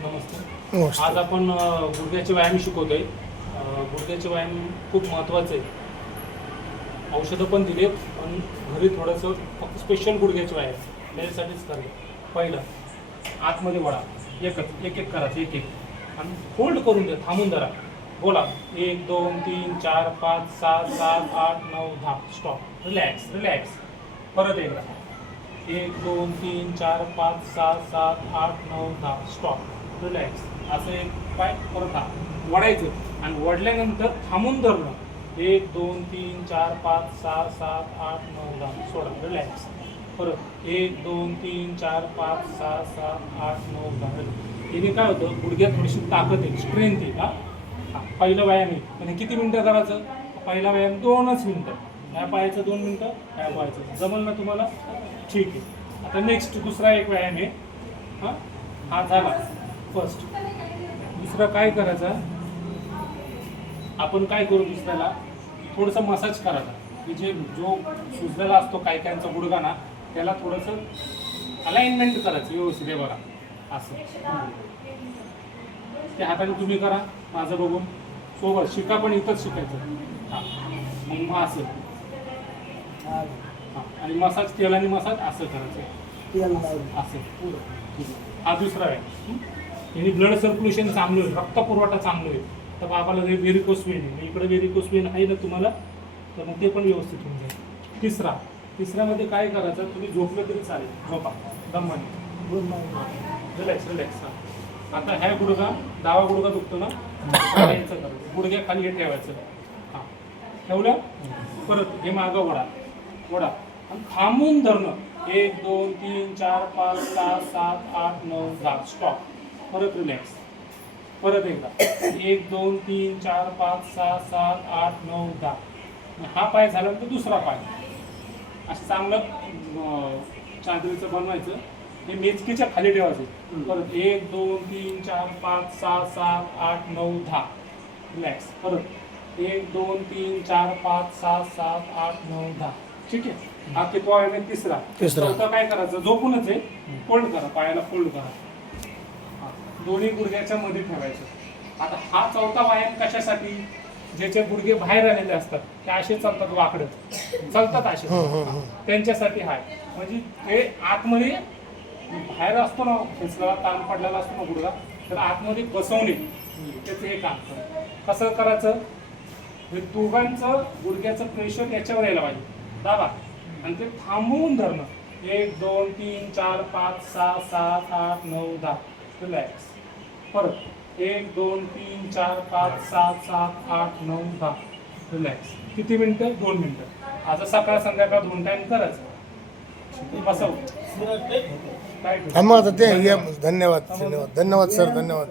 नमस्ते. नमस्ते. आज आपण गुडघ्याचे व्यायाम शिकवतोय. गुडघ्याचे व्यायाम खूप महत्त्वाचे आहे. औषधं पण दिलेत, पण घरी थोडंसं फक्त स्पेशल गुडघ्याचे व्यायाम त्याच्यासाठीच करायचं. पहिलं आतमध्ये वळा, एक एक करायचं, एक आणि होल्ड करून द्या, थांबून धरा. बोला 1 2 3 4 5 6 7 8 9 10. स्टॉप. Relax relax. परत एकदा 1 2 3 4 5 6 7 8 9 10. स्टॉप. रिलॅक्स. असं एक पाय परत वडायचं आणि वडल्यानंतर थांबून धरणं. 1 2 3 4 5 6 7 8 9 10. सोडा. रिलॅक्स. परत 1 2 3 4 5 6 7 8 9 10. याने काय होतं, गुडघ्यात थोडीशी ताकद आहे, स्ट्रेंथ आहे. हा पहिला व्यायाम आहे. पण किती मिनटं करायचं? पहिला व्यायाम 2च मिनटं. ह्या पायाचं 2 मिनटं, ह्या पायाचं. जमल ना तुम्हाला? ठीक आहे. आता नेक्स्ट दुसरा एक व्यायाम आहे. हा झाला फर्स्ट. दुसरा काय करायचा, आपण काय करू, दुसऱ्याला थोडंसं मसाज करायचा. म्हणजे जो सुजलेला असतो काय कायचा गुडघा ना, त्याला थोडंसं अलाइनमेंट करायचं व्यवस्थित. बघा असं त्या हाताने तुम्ही करा, माझं बघून. सोबत शिका, पण इथंच शिकायचं. हां मग असं आणि मसाज, तेलाने मसाज असं करायचं, असं पुरं. हा दुसरा आहे. याने ब्लड सर्क्युलेशन चांगलं होईल, रक्तपुरवठा चांगलं होईल. तर बाबाला व्हेरिकोस वेन आहे, इकडे व्हेरिकोस वेन आहे ना तुम्हाला, तर मग ते पण व्यवस्थित होऊन जाईल. तिसऱ्यामध्ये काय करायचं, तुम्ही झोपलं तरी चालेल, झोपा दमाने, रिलॅक्स रिलॅक्स. आता ह्या गुडघा, डावा गुडघा दुखतो ना, यायचं करायचं, गुडघ्या खाली हे ठेवायचं. हां ठेवलं. परत हे मागं वडा आणि थांबून धरणं. 1 2 3 4 5 6 7 8 9 10. स्टॉप. परत रिलॅक्स. परत एकदा 1 2 3 4 5 6 7 8 9 10. हा पाय झाल्यानंतर दुसरा पाय असं चांगलं चादरीचं बनवायचं. हे मेचकीच्या खाली ठेवायचं. परत 1 2 3 4 5 6 7 8 9 10. रिलॅक्स. परत 1 2 3 4 5 6 7 8 9 10. ठीक आहे. हा कितवा आहे? तिसरा. चौथा काय करायचं, झोपूनच आहे, फोल्ड करा, पायाला फोल्ड करा. दोन्ही गुडघ्याच्या मध्ये ठेवायचं. आता हा चौथा व्यायाम कशासाठी? ज्याचे गुडघे बाहेर आलेले असतात, ते असे चालतात, वाकडत चालतात असे, त्यांच्यासाठी हाय. म्हणजे ते आतमध्ये बाहेर असतो ना, खेचला ताण पडलेला असतो ना गुडघा, तर आतमध्ये बसवणे, त्याचं हे काम करतं. कसं करायचं, हे दोघांचं गुडघ्याचं प्रेशर याच्यावर यायला पाहिजे. दाबा आणि ते थांबवून धरणं. 1 2 3 4 5 6 7 8 9 10. रिलॅक्स. परत 1 2 3 4 5 6 7 8 9 10. रिलॅक्स. किती मिनटं? 2 मिनटं. आज सकाळ संध्याकाळ 2 टाइम करायचं. बसव. मग आता ते धन्यवाद धन्यवाद धन्यवाद सर, धन्यवाद.